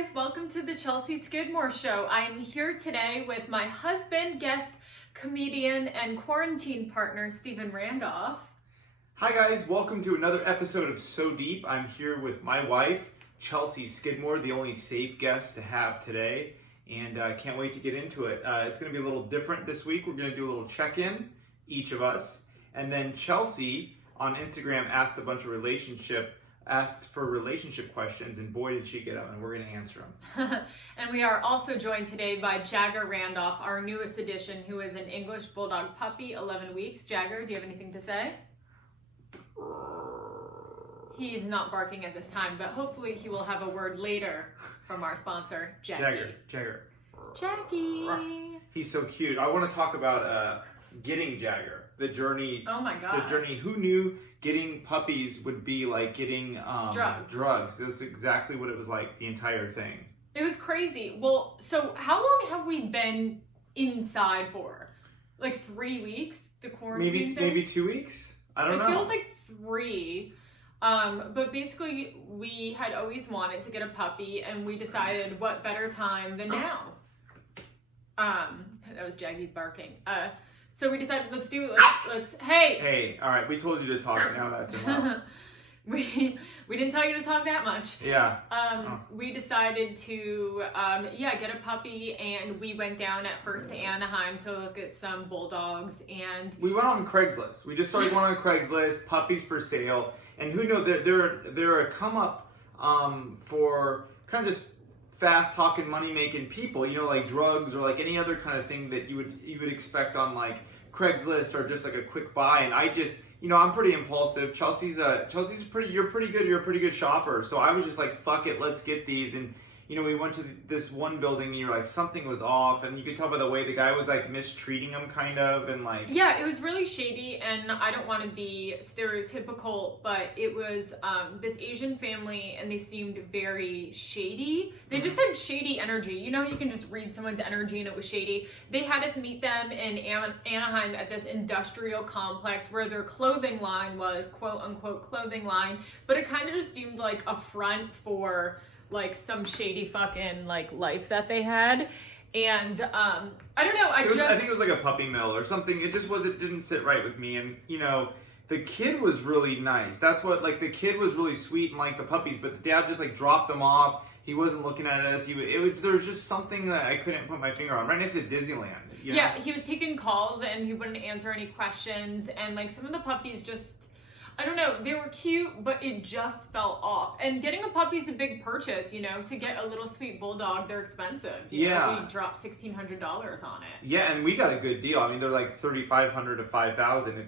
guys, welcome to the Chelsea Skidmore Show. I am here today with my husband, guest comedian, and quarantine partner, Stephen Randolph. Hi guys, welcome to another episode of So Deep. I'm here with my wife, Chelsea Skidmore, the only safe guest to have today, and I can't wait to get into it. It's going to be a little different this week. We're going to do a little check-in, each of us, and then Chelsea on Instagram asked for relationship questions, and boy did she get them, and we're going to answer them. And we are also joined today by Jagger Randolph, our newest addition, who is an English Bulldog puppy, 11 weeks. Jagger, do you have anything to say? He's not barking at this time, but hopefully he will have a word later from our sponsor, Jaggy. Jagger. Jaggy. He's so cute. I want to talk about getting Jagger. The journey. Oh my God. The journey. Who knew getting puppies would be like getting drugs? That's exactly what it was like, the entire thing. It was crazy. Well, so how long have we been inside for? Like 3 weeks? The quarantine thing? Maybe 2 weeks? I don't know. It feels like 3. But basically we had always wanted to get a puppy, and we decided what better time than now. That was Jaggy barking. So we decided, let's do it. Hey, all right, we told you to talk, now that's enough. we didn't tell you to talk that much. Yeah. We decided to get a puppy, and we went down at first to Anaheim to look at some bulldogs, and we went on Craigslist. We just started going on Craigslist, puppies for sale, and who knows, they're a come up for kind of just fast talking, money making people, you know, like drugs or like any other kind of thing that you would expect on like Craigslist or just like a quick buy. And I just, you know, I'm pretty impulsive. You're pretty good shopper. So I was just like, fuck it, let's get these. And you know, we went to this one building, and you're like, something was off, and you could tell by the way the guy was like mistreating them, kind of, and like, yeah, it was really shady. And I don't want to be stereotypical, but it was this Asian family, and they seemed very shady. They just had shady energy. You know, you can just read someone's energy, and it was shady. They had us meet them in Anaheim at this industrial complex where their clothing line was, quote unquote, clothing line, but it kind of just seemed like a front for like some shady fucking like life that they had. And I don't know, I think it was like a puppy mill or something. It didn't sit right with me. And you know, the kid was really nice. That's what, like, the kid was really sweet and like the puppies, but the dad just like dropped them off. He wasn't looking at us. There was just something that I couldn't put my finger on. Right next to Disneyland. You know? Yeah, he was taking calls and he wouldn't answer any questions, and like some of the puppies just, I don't know, they were cute, but it just fell off. And getting a puppy is a big purchase, you know. To get a little sweet bulldog, they're expensive. You know, we dropped $1,600 on it. Yeah, and we got a good deal. I mean, they're like $3,500 to $5,000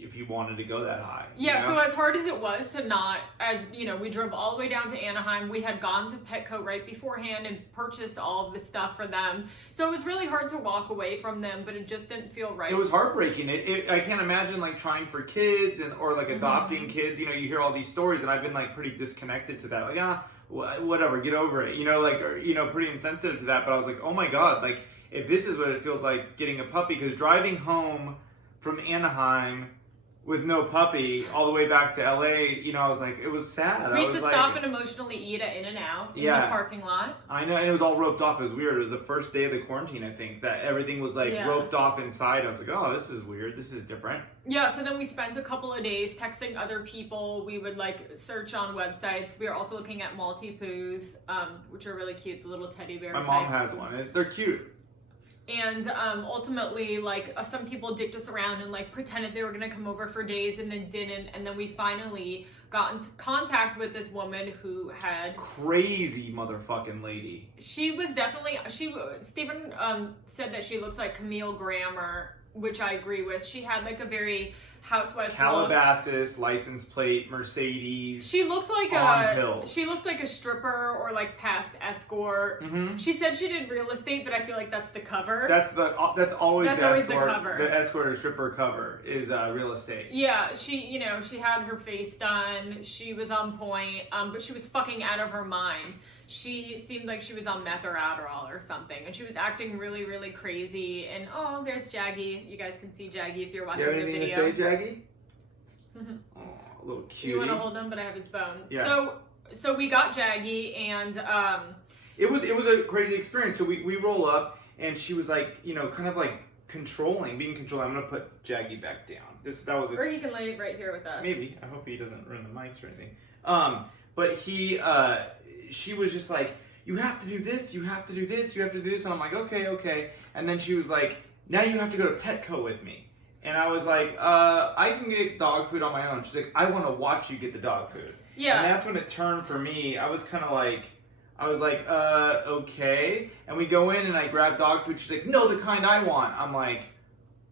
if you wanted to go that high. Yeah, you know? So as hard as it was to not, as you know, we drove all the way down to Anaheim. We had gone to Petco right beforehand and purchased all of the stuff for them. So it was really hard to walk away from them, but it just didn't feel right. It was heartbreaking. I can't imagine like trying for kids or like adopting kids. You know, you hear all these stories, and I've been like pretty disconnected to that. Like, whatever, get over it. You know, like, or, you know, pretty insensitive to that. But I was like, oh my God, like if this is what it feels like getting a puppy, because driving home from Anaheim with no puppy all the way back to LA, you know, I was like, it was sad. We had to stop and emotionally eat at In-N-Out in the parking lot. I know, and it was all roped off. It was weird. It was the first day of the quarantine, I think, that everything was like roped off inside. I was like, oh, this is weird. This is different. Yeah, so then we spent a couple of days texting other people. We would like search on websites. We were also looking at Maltipoos, which are really cute, the little teddy bear. My mom has one. They're cute. And ultimately, like, some people dicked us around and like pretended they were gonna come over for days and then didn't. And then we finally got into contact with this woman who had crazy motherfucking lady. She was definitely Stephen said that she looked like Camille Grammer, which I agree with. She had like a very housewife Calabasas, license plate, Mercedes. She looked like a stripper or like past escort. She said she did real estate, but I feel like that's the cover. That's always the cover. The escort or stripper cover is real estate. Yeah, she had her face done. She was on point, but she was fucking out of her mind. She seemed like she was on meth or Adderall or something, and she was acting really, really crazy. And oh, there's Jaggy. You guys can see Jaggy if you're watching the video. You have anything to say, Jaggy? Oh, a little cutie. You want to hold him, but I have his bone. Yeah. So so we got Jaggy, and it was a crazy experience. So we roll up, and she was like, kind of like being controlling. I'm gonna put Jaggy back down. Or he can lay right here with us. Maybe. I hope he doesn't ruin the mics or anything. But she was just like, you have to do this, you have to do this, you have to do this. And I'm like, okay. And then she was like, now you have to go to Petco with me. And I was like, I can get dog food on my own. She's like, I want to watch you get the dog food. Yeah. And that's when it turned for me. I was like, okay. And we go in and I grab dog food. She's like, no, the kind I want. I'm like,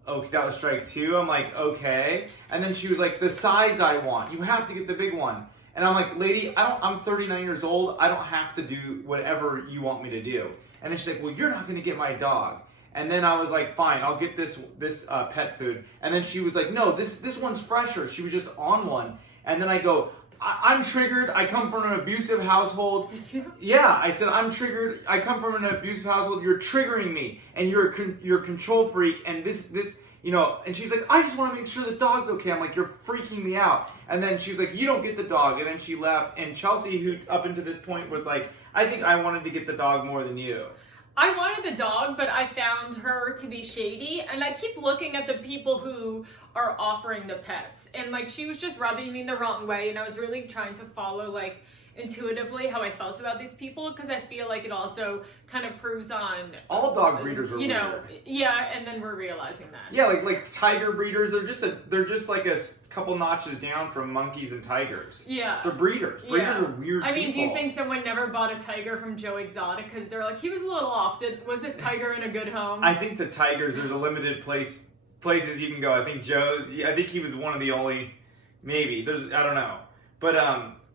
okay, that was strike two. I'm like, okay. And then she was like, the size I want. You have to get the big one. And I'm like, lady, I'm 39 years old. I don't have to do whatever you want me to do. And then she's like, well, you're not going to get my dog. And then I was like, fine, I'll get this pet food. And then she was like, no, this one's fresher. She was just on one. And then I go, I'm triggered. I come from an abusive household. Did you? Yeah, I said, I'm triggered. I come from an abusive household. You're triggering me. And you're a control freak. And this, and she's like, I just want to make sure the dog's okay. I'm like, you're freaking me out. And then she was like, you don't get the dog. And then she left. And Chelsea, who up until this point was like, I think I wanted to get the dog more than you. I wanted the dog, but I found her to be shady, and I keep looking at the people who are offering the pets, and like she was just rubbing me the wrong way, and I was really trying to follow like intuitively how I felt about these people, because I feel like it also kind of proves on all dog breeders are weird. Yeah, and then we're realizing that. Yeah, like tiger breeders, they're just like a couple notches down from monkeys and tigers. Yeah, they're breeders. Breeders are weird. I mean, people. do you think someone never bought a tiger from Joe Exotic because they're like, he was a little off? Was this tiger in a good home? I think the tigers, there's a limited places you can go. I think he was one of the only, maybe I don't know, but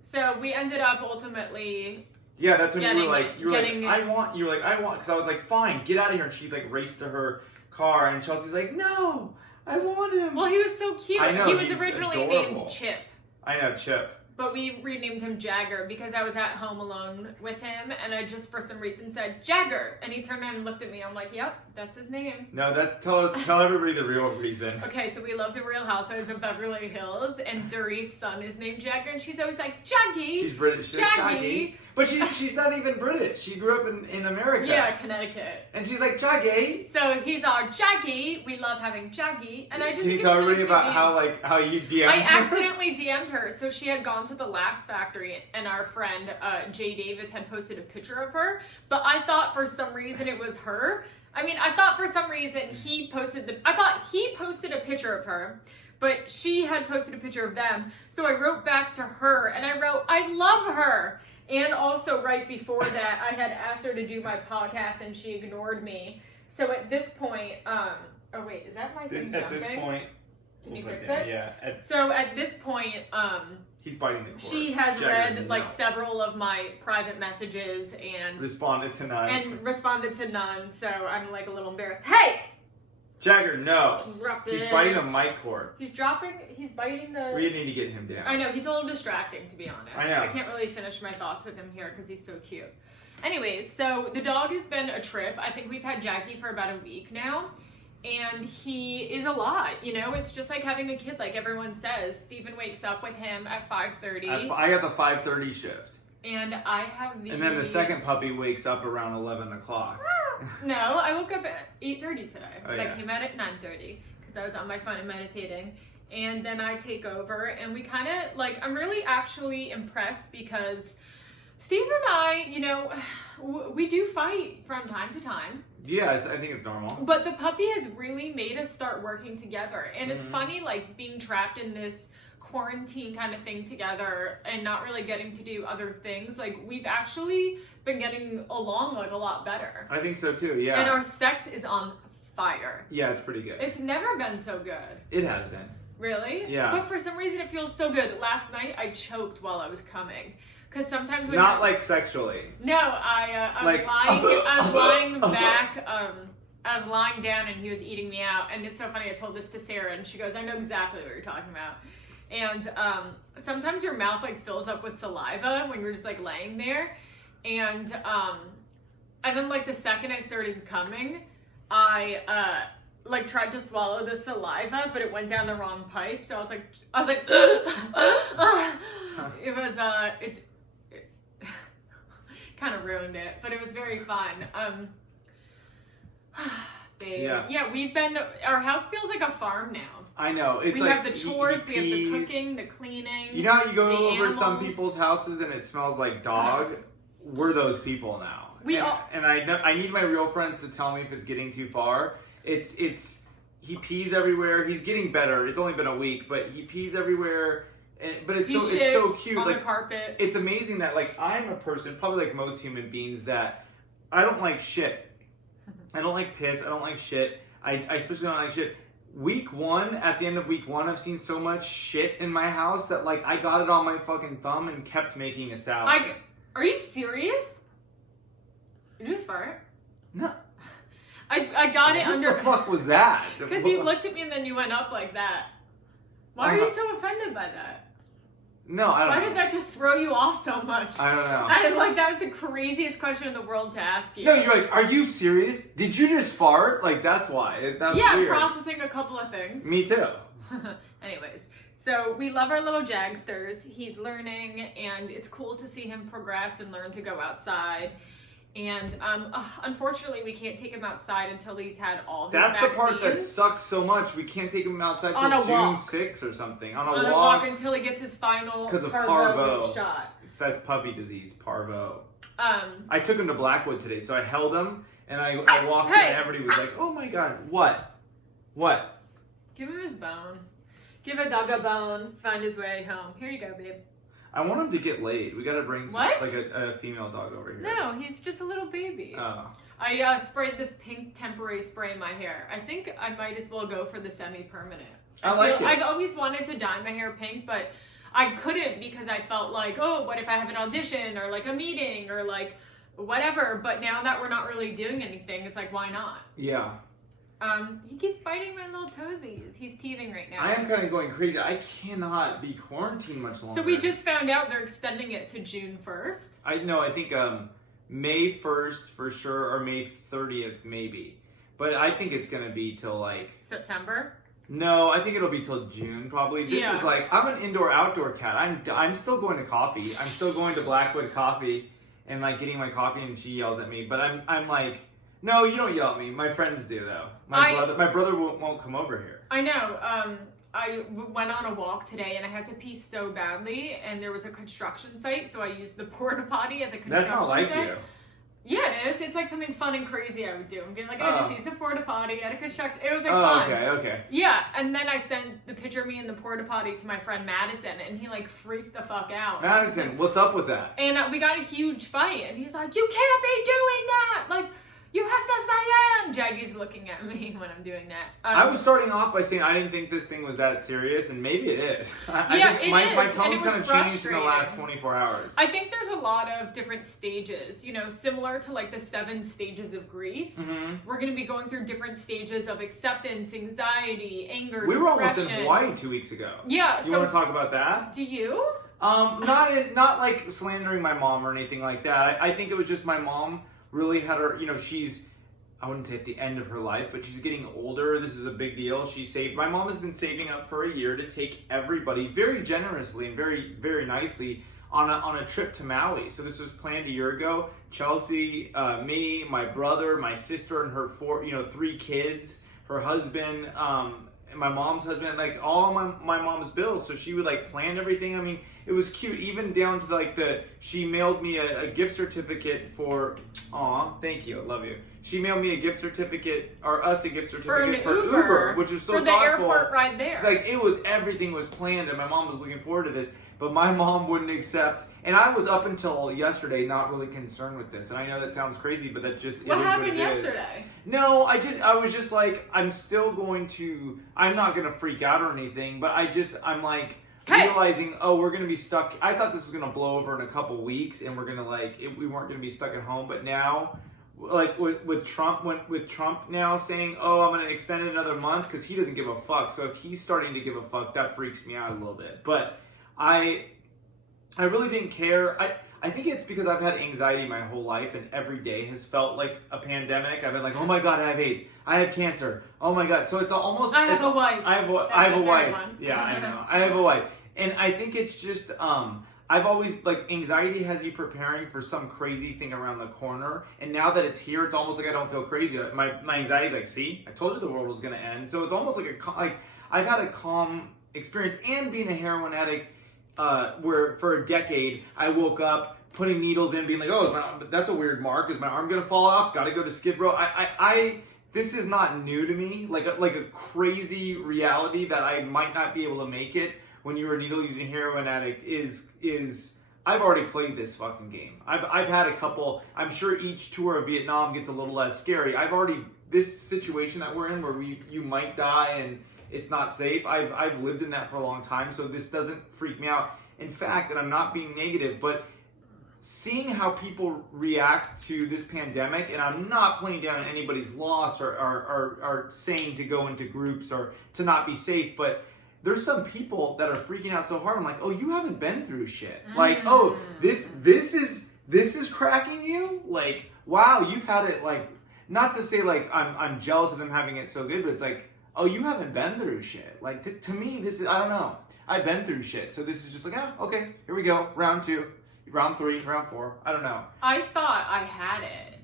So we ended up ultimately. Yeah, that's when you were like, I want, because I was like, fine, get out of here. And she like raced to her car, and Chelsea's like, no, I want him. Well, he was so cute. I know, he was he's originally adorable. named Chip. I know, Chip. But we renamed him Jagger because I was at home alone with him, and I just for some reason said Jagger, and he turned around and looked at me. I'm like, yep, that's his name. No, tell everybody the real reason. Okay, so we love the Real Housewives of Beverly Hills, and Dorit's son is named Jagger, and she's always like, Jaggy. She's British. She's Jaggy. But she's not even British. She grew up in America. Yeah, Connecticut. And she's like, Jaggy. So he's our Jaggy. We love having Jaggy. And I just Can you tell everybody about how you DM'd her? I accidentally DM'd her. So she had gone to the Laugh Factory, and our friend Jay Davis had posted a picture of her. But I thought for some reason it was her. I mean, I thought for some reason he posted a picture of her, but she had posted a picture of them. So I wrote back to her, and I wrote, I love her. And also right before that, I had asked her to do my podcast, and she ignored me. So at this point, oh wait, is that my thing jumping? At this point, can you fix it? Yeah. So at this point, he's biting the cord. she has read like several of my private messages and responded to none. So I'm like a little embarrassed. Hey! Jagger, no. He's biting the mic cord. He's biting the... We need to get him down. I know, he's a little distracting, to be honest. I know. I can't really finish my thoughts with him here because he's so cute. Anyways, so the dog has been a trip. I think we've had Jackie for about a week now. And he is a lot, it's just like having a kid, like everyone says. Steven wakes up with him at 5:30. I got the 5:30 shift. And I have And then the second puppy wakes up around 11 o'clock. No, I woke up at 8:30 today. But yeah. I came out at 9:30 because I was on my phone and meditating. And then I take over, and we kind of, I'm really actually impressed because Steven and I, we do fight from time to time. Yeah, I think it's normal. But the puppy has really made us start working together. And it's funny, being trapped in this quarantine kind of thing together and not really getting to do other things. We've actually been getting along, a lot better. I think so, too, yeah. And our sex is on fire. Yeah, it's pretty good. It's never been so good. It has been. Really? Yeah. But for some reason, it feels so good. Last night, I choked while I was coming. Because sometimes when not sexually. No, I was lying back. I was lying down, and he was eating me out. And it's so funny. I told this to Sarah, and she goes, "I know exactly what you're talking about." And sometimes your mouth fills up with saliva when you're just laying there, and then the second I started coming, I tried to swallow the saliva, but it went down the wrong pipe. So I was like, kind of ruined it, but it was very fun. Babe. Yeah. Yeah, our house feels like a farm now. I know. It's we like have the chores, we have the peas. cooking, the cleaning. You know how you go the over animals. some people's houses and it smells like dog? We're those people now. And I need my real friends to tell me if it's getting too far. He pees everywhere. He's getting better. It's only been a week, but he pees everywhere. But it's so cute. On like the carpet. It's amazing that like I'm a person, probably like most human beings, that I don't like shit. I don't like piss. I don't like shit. I especially don't like shit. At the end of week one, I've seen so much shit in my house that like I got it on my fucking thumb and kept making a salad. Are you serious? Did you just fart? No. I got it under. What the fuck was that? Because you looked at me and then you went up like that. Why are you so offended by that? No, I don't know. Why did that just throw you off so much? I don't know. That was the craziest question in the world to ask you. No, you're like, are you serious? Did you just fart? Like, that's why. That's weird. Processing a couple of things. Me too. Anyways, so we love our little Jagsters. He's learning, and it's cool to see him progress and learn to go outside. And unfortunately, we can't take him outside until he's had all his vaccines. That's the part that sucks so much. We can't take him outside until June 6th or something. On a walk until he gets his final parvo shot. That's puppy disease, parvo. I took him to Blackwood today, so I held him, and I walked in, and everybody was like, oh my god, what? Give him his bone. Give a dog a bone, find his way home. Here you go, babe. I want him to get laid. We gotta bring like a female dog over here. No, he's just a little baby. Oh. I sprayed this pink temporary spray in my hair. I think I might as well go for the semi-permanent. I like it. I've always wanted to dye my hair pink, but I couldn't because I felt like, oh, what if I have an audition or like a meeting or like whatever. But now that we're not really doing anything, it's like, why not? Yeah. He keeps biting my little toesies. He's teething right now. I am kind of going crazy. I cannot be quarantined much longer. So we just found out they're extending it to June 1st. I think May 1st for sure, or May 30th maybe. But I think it's going to be till like... September? No, I think it'll be till June probably. This is like, I'm an indoor-outdoor cat. I'm still going to coffee. I'm still going to Blackwood Coffee and like getting my coffee, and she yells at me. But I'm like... No, you don't yell at me. My friends do, though. My brother won't come over here. I know. I went on a walk today, and I had to pee so badly, and there was a construction site, so I used the porta potty at the construction site. That's not like you. Yeah, it is. It's like something fun and crazy I would do. And be like, I just used the porta potty at a construction. It was like fun. Okay. Yeah, and then I sent the picture of me in the porta potty to my friend Madison, and he like freaked the fuck out. Madison, what's up with that? And we got a huge fight, and he's like, you can't be doing that! Like, you have to stay in! Jaggie's looking at me when I'm doing that. I was starting off by saying I didn't think this thing was that serious, and maybe it is. I think my tone's kind of changed in the last 24 hours. I think there's a lot of different stages, similar to like the 7 stages of grief. Mm-hmm. We're going to be going through different stages of acceptance, anxiety, anger, We were depression. almost in Hawaii 2 weeks ago. Yeah. You want to talk about that? Do you? Not like slandering my mom or anything like that. I think it was just my mom really had her, she's, I wouldn't say at the end of her life, but she's getting older. This is a big deal. My mom has been saving up for a year to take everybody very generously and very, very nicely on a trip to Maui. So this was planned a year ago. Chelsea, me, my brother, my sister, and her 3 kids, her husband, and my mom's husband, like all my mom's bills. So she would like plan everything. I mean, it was cute, even down to like she mailed me a gift certificate for, thank you, I love you. She mailed me a gift certificate, or us a gift certificate for Uber, which was so thoughtful. For the airport ride there. Like everything was planned, and my mom was looking forward to this, but my mom wouldn't accept, and I was up until yesterday not really concerned with this, and I know that sounds crazy, but that just, what happened what it yesterday? Is. No, I was just like, I'm not gonna freak out or anything, but I'm like, realizing, we're going to be stuck. I thought this was going to blow over in a couple weeks and we're going to we weren't going to be stuck at home. But now, like with Trump now saying, I'm going to extend it another month because he doesn't give a fuck. So if he's starting to give a fuck, that freaks me out a little bit. But I really didn't care. I think it's because I've had anxiety my whole life and every day has felt like a pandemic. I've been like, oh my God, I have AIDS. I have cancer. Oh my God. So it's almost... I have a wife. I have a wife. Yeah, I know. I have a wife. And I think it's just, I've always, like, anxiety has you preparing for some crazy thing around the corner, and now that it's here, it's almost like I don't feel crazy. My anxiety's like, see, I told you the world was going to end. So it's almost like I've had a calm experience, and being a heroin addict, where for a decade, I woke up putting needles in, being like, oh, that's a weird mark. Is my arm going to fall off? Got to go to Skidmore. This is not new to me, like a crazy reality that I might not be able to make it when you're a needle-using heroin addict is I've already played this fucking game. I've had a couple. I'm sure each tour of Vietnam gets a little less scary. This situation that we're in where you might die and it's not safe. I've lived in that for a long time, so this doesn't freak me out. In fact, and I'm not being negative, but seeing how people react to this pandemic, and I'm not playing down anybody's loss or saying to go into groups or to not be safe, but there's some people that are freaking out so hard. I'm like, oh, you haven't been through shit. Like, oh, this is cracking you? Like, wow, you've had it, like, not to say like I'm jealous of them having it so good, but it's like, oh, you haven't been through shit. Like, to me, this is, I don't know. I've been through shit. So this is just like, okay, here we go. Round 2. Round 3, round 4, I don't know. I thought I had it,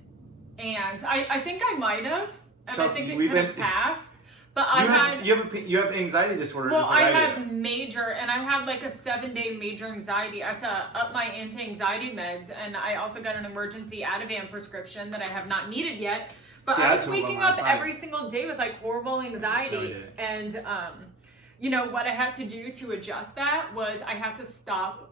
and I think I might have, and Chelsea, I think it could have passed. But you have anxiety disorder. Well, just like I have major, and I had like a 7-day major anxiety. I had to up my anti-anxiety meds, and I also got an emergency Ativan prescription that I have not needed yet. But I was waking up every single day with like horrible anxiety, and you know, what I had to do to adjust that was I had to stop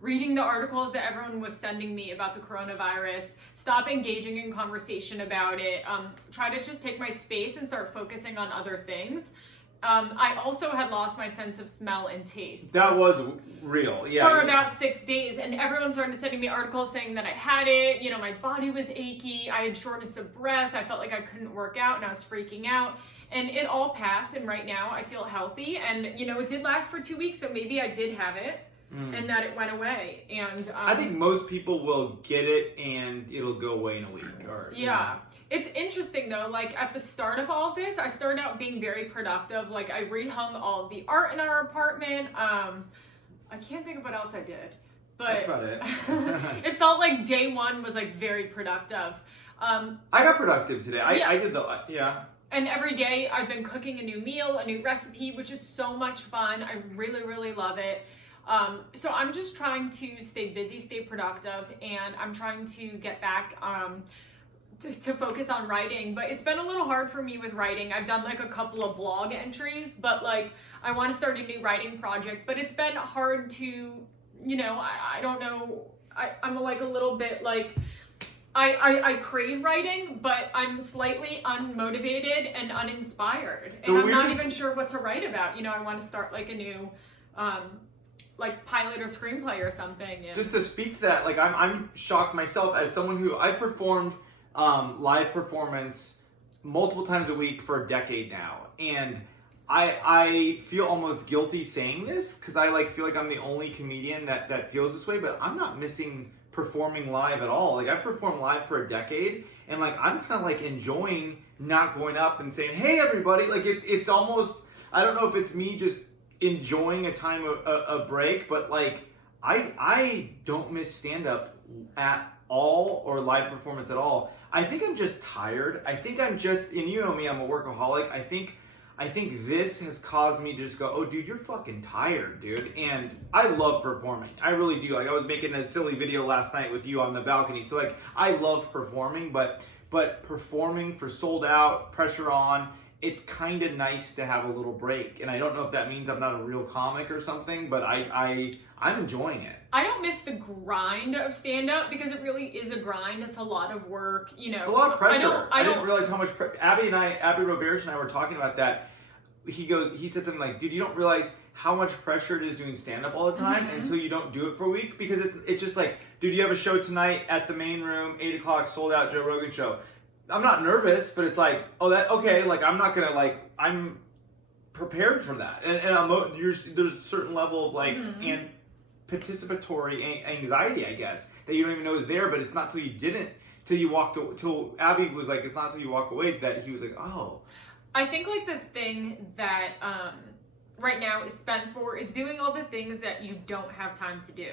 reading the articles that everyone was sending me about the coronavirus, stop engaging in conversation about it, try to just take my space and start focusing on other things. I also had lost my sense of smell and taste. That was real, yeah. For about 6 days, and everyone started sending me articles saying that I had it, you know, my body was achy, I had shortness of breath, I felt like I couldn't work out, and I was freaking out. And it all passed, and right now I feel healthy. And, you know, it did last for 2 weeks, so maybe I did have it, and that it went away. And I think most people will get it, and it'll go away in a week. Or, yeah. You know. It's interesting, though. Like, at the start of all of this, I started out being very productive. Like, I rehung all of the art in our apartment. I can't think of what else I did. But that's about it. It felt like day one was, like, very productive. I got productive today. I did yeah. And every day I've been cooking a new meal, a new recipe, which is so much fun. I really, really love it. So I'm just trying to stay busy, stay productive, and I'm trying to get back to focus on writing. But it's been a little hard for me with writing. I've done like a couple of blog entries, but like I want to start a new writing project. But it's been hard to, you know, I don't know. I'm like a little bit like... I crave writing, but I'm slightly unmotivated and uninspired. And I'm not even sure what to write about. You know, I want to start like a new, like pilot or screenplay or something. And... Just to speak to that, like I'm shocked myself as someone who I've performed live performance multiple times a week for a decade now. And I feel almost guilty saying this because I like feel like I'm the only comedian that feels this way, but I'm not missing performing live at all. Like I've performed live for a decade, and like I'm kind of like enjoying not going up and saying, "Hey everybody!" Like it's almost, I don't know if it's me just enjoying a time of a break, but like I don't miss stand up at all or live performance at all. I think I'm just tired. I think I'm just, and you know me, I'm a workaholic. I think this has caused me to just go, oh, dude, you're fucking tired, dude. And I love performing. I really do. Like, I was making a silly video last night with you on the balcony. So, like, I love performing, but performing for sold out, pressure on, it's kind of nice to have a little break. And I don't know if that means I'm not a real comic or something, but I'm enjoying it. I don't miss the grind of stand-up because it really is a grind. It's a lot of work, you know. It's a lot of pressure. I didn't realize how much Abby Roberge and I were talking about that. He said something like, dude, you don't realize how much pressure it is doing stand-up all the time until you don't do it for a week, because it's just like, dude, you have a show tonight at the main room, 8 o'clock, sold out Joe Rogan show. I'm not nervous, but it's like, okay, like I'm not gonna like, I'm prepared for that, and there's a certain level of like and participatory anxiety, I guess, that you don't even know is there, but it's not till you walked away, till Abby was like, it's not till you walk away that he was like, oh. I think like the thing that right now is spent for is doing all the things that you don't have time to do.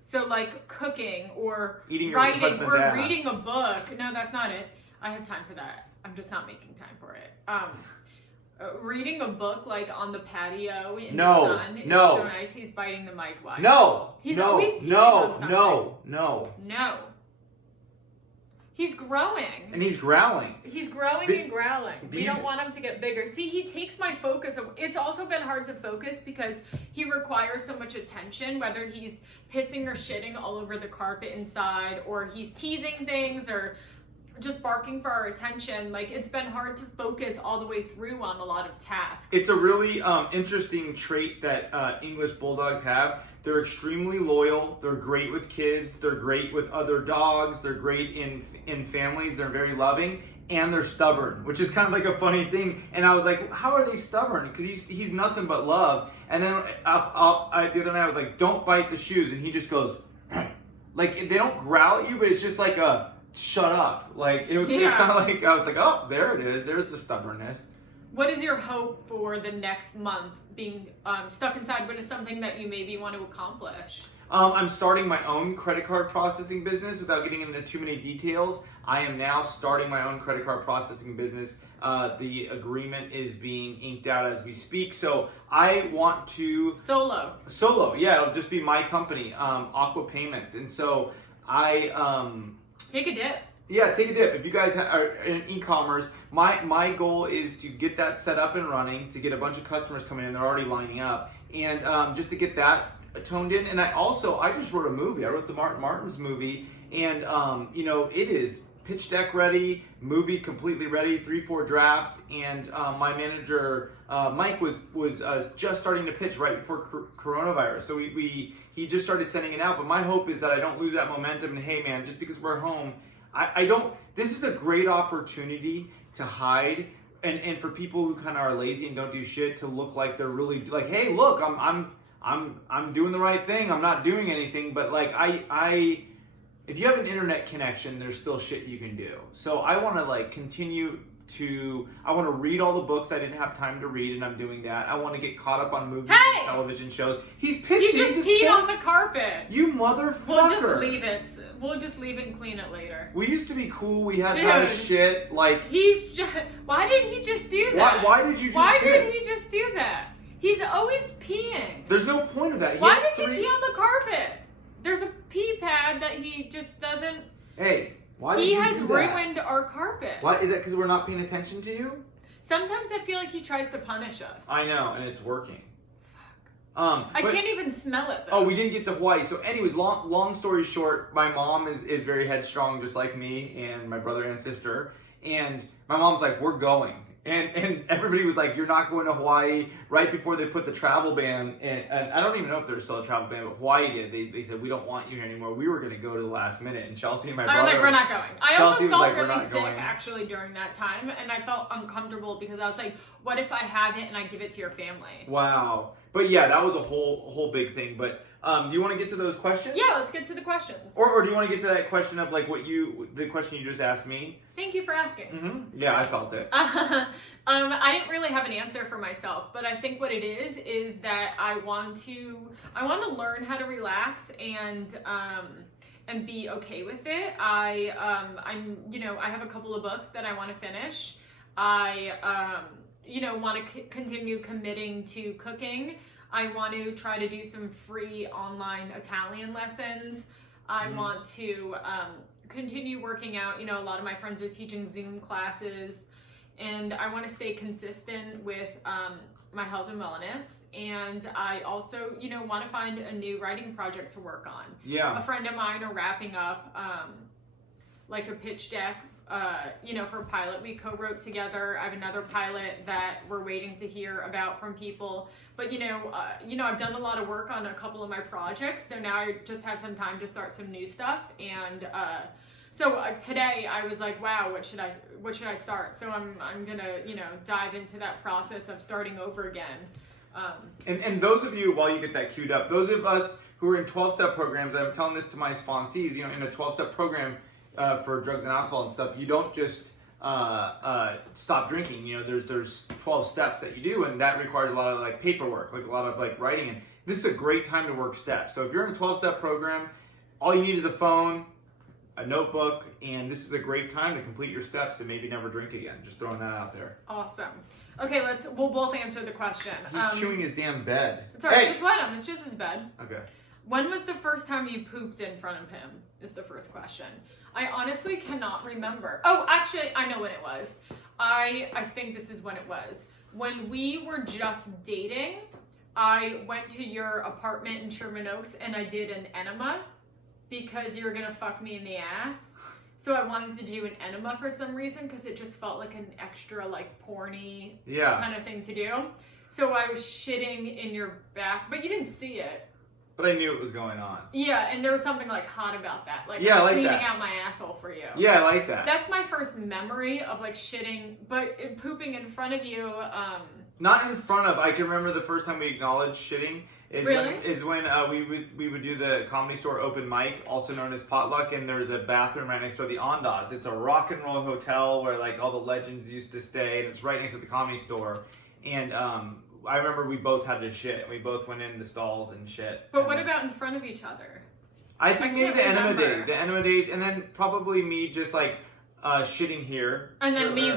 So like cooking or Eating your writing husband's or ass. reading a book. No, that's not it. I have time for that. I'm just not making time for it. Reading a book like on the patio in the sun is so nice. He's biting the mic. Why? He's always teasing on something. No. He's growing. And he's growling. He's growing and growling. We don't want him to get bigger. See, he takes my focus. It's also been hard to focus because he requires so much attention, whether he's pissing or shitting all over the carpet inside, or he's teething things, or just barking for our attention. Like, it's been hard to focus all the way through on a lot of tasks. It's a really interesting trait that English Bulldogs have. They're extremely loyal. They're great with kids. They're great with other dogs. They're great in families. They're very loving. And they're stubborn, which is kind of like a funny thing. And I was like, how are they stubborn? Because he's nothing but love. And then the other night I was like, don't bite the shoes. And he just goes, like, they don't growl at you, but it's just like a shut up. Like, it was kind of like, I was like, oh, there it is. There's the stubbornness. What is your hope for the next month being stuck inside? What is something that you maybe want to accomplish? I'm starting my own credit card processing business. Without getting into too many details, I am now starting my own credit card processing business. The agreement is being inked out as we speak. So I want to... Solo, yeah. It'll just be my company, Aqua Payments. And so I... Take a dip. Yeah, take a dip. If you guys are in e-commerce, my goal is to get that set up and running, to get a bunch of customers coming in. They're already lining up. And just to get that toned in. And I just wrote a movie. I wrote the Martin's movie. And, it is pitch deck ready, movie completely ready, 3-4 drafts. And my manager, Mike, was just starting to pitch right before coronavirus. So he just started sending it out. But my hope is that I don't lose that momentum. And hey, man, just because we're home, this is a great opportunity to hide and for people who kind of are lazy and don't do shit to look like they're really like, hey, look, I'm doing the right thing. I'm not doing anything, but like if you have an internet connection, there's still shit you can do. So I want to like I want to read all the books I didn't have time to read, and I'm doing that. I want to get caught up on movies and television shows. He's pissed. He just peed on the carpet. You motherfucker. We'll just leave it. We'll just leave it and clean it later. We used to be cool. We had nice shit. Like why did he just do that? Why did you just Why did he just do that? He's always peeing. There's no point of that. Why does he pee on the carpet? There's a pee pad that he just doesn't... Hey, why did you do that? He has ruined our carpet. Why is that? Because we're not paying attention to you? Sometimes I feel like he tries to punish us. I know, and it's working. I can't even smell it, though. Oh, we didn't get to Hawaii. So anyways, long story short, my mom is very headstrong, just like me and my brother and sister. And my mom's like, we're going. And everybody was like, you're not going to Hawaii, right before they put the travel ban. And I don't even know if there's still a travel ban, but Hawaii did. They said, we don't want you here anymore. We were going to go to the last minute. And Chelsea and my brother... I was like, we're not going. I Chelsea also felt like, really sick, actually, during that time. And I felt uncomfortable because I was like, what if I have it and I give it to your family? Wow. But yeah, that was a whole big thing. But do you want to get to those questions? Yeah, let's get to the questions. Or do you want to get to that question of like the question you just asked me? Thank you for asking. Mm-hmm. Yeah, I felt it. I didn't really have an answer for myself, but I think what it is that I want to learn how to relax and be okay with it. I have a couple of books that I want to finish. I want to continue committing to cooking. I want to try to do some free online Italian lessons. I want to continue working out. A lot of my friends are teaching Zoom classes, and I want to stay consistent with my health and wellness. And I also, want to find a new writing project to work on. Yeah. A friend of mine are wrapping up like a pitch deck, for a pilot we co-wrote together. I have another pilot that we're waiting to hear about from people. But, I've done a lot of work on a couple of my projects. So now I just have some time to start some new stuff. And so today I was like, wow, what should I start? So I'm gonna, dive into that process of starting over again. And those of you, while you get that queued up, those of us who are in 12-step programs, I'm telling this to my sponsees, in a 12-step program for drugs and alcohol and stuff, you don't just stop drinking. You know, there's 12 steps that you do, and that requires a lot of like paperwork, like a lot of like writing. And this is a great time to work steps. So if you're in a 12-step program, all you need is a phone, a notebook, and this is a great time to complete your steps and maybe never drink again. Just throwing that out there. Awesome. Okay, we'll both answer the question. He's chewing his damn bed. It's alright, Hey! just let him. It's just his bed. Okay. When was the first time you pooped in front of him? Is the first question. I honestly cannot remember. Oh, actually, I know when it was. I think this is when it was. When we were just dating, I went to your apartment in Sherman Oaks and I did an enema because you were gonna fuck me in the ass. So I wanted to do an enema for some reason because it just felt like an extra like porny kind of thing to do. So I was shitting in your back, but you didn't see it. But I knew it was going on. Yeah, and there was something like hot about that. Like I like cleaning that. out my asshole for you. Yeah, I like that. That's my first memory of like shitting, but pooping in front of you. Not in front of. I can remember the first time we acknowledged shitting is when we would do the Comedy Store open mic, also known as potluck, and there's a bathroom right next door, the Andaz. It's a rock and roll hotel where like all the legends used to stay, and it's right next to the Comedy Store. And I remember we both had to shit. We both went in the stalls and shit. But what about in front of each other? I think maybe the enema days, and then probably me just like shitting here, and then me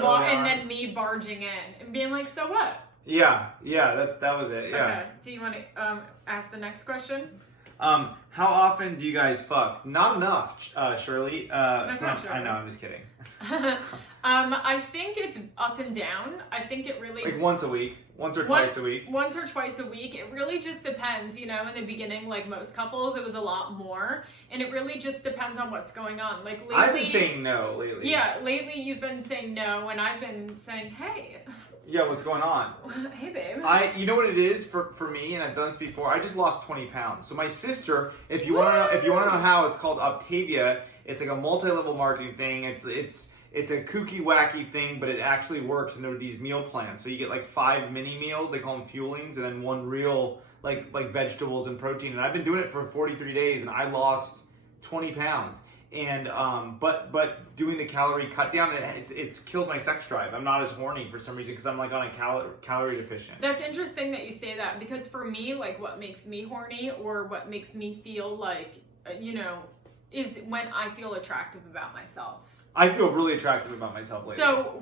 me barging in and being like, so what? Yeah, that was it. Yeah. Okay. Do you want to ask the next question? How often do you guys fuck? Not enough, Shirley. That's not Shirley. I know, I'm just kidding. I think it's up and down. I think it really like once a week, once or twice a week. Once or twice a week. It really just depends. You know, in the beginning, like most couples, it was a lot more, and it really just depends on what's going on. Like lately, I've been saying no lately. Yeah, lately you've been saying no, and I've been saying, hey. Yeah, what's going on? Hey, babe. You know what it is for me, and I've done this before. I just lost 20 pounds. So my sister, if you want to know how, it's called Octavia. It's like a multi-level marketing thing. It's a kooky wacky thing, but it actually works. And there are these meal plans. So you get like 5 mini meals. They call them fuelings, and then 1 real like vegetables and protein. And I've been doing it for 43 days, and I lost 20 pounds. And but doing the calorie cut down, it's killed my sex drive. I'm not as horny for some reason because I'm like on a calorie deficient. That's interesting that you say that, because for me, like what makes me horny or what makes me feel like is when I feel attractive about myself. I feel really attractive about myself lately. So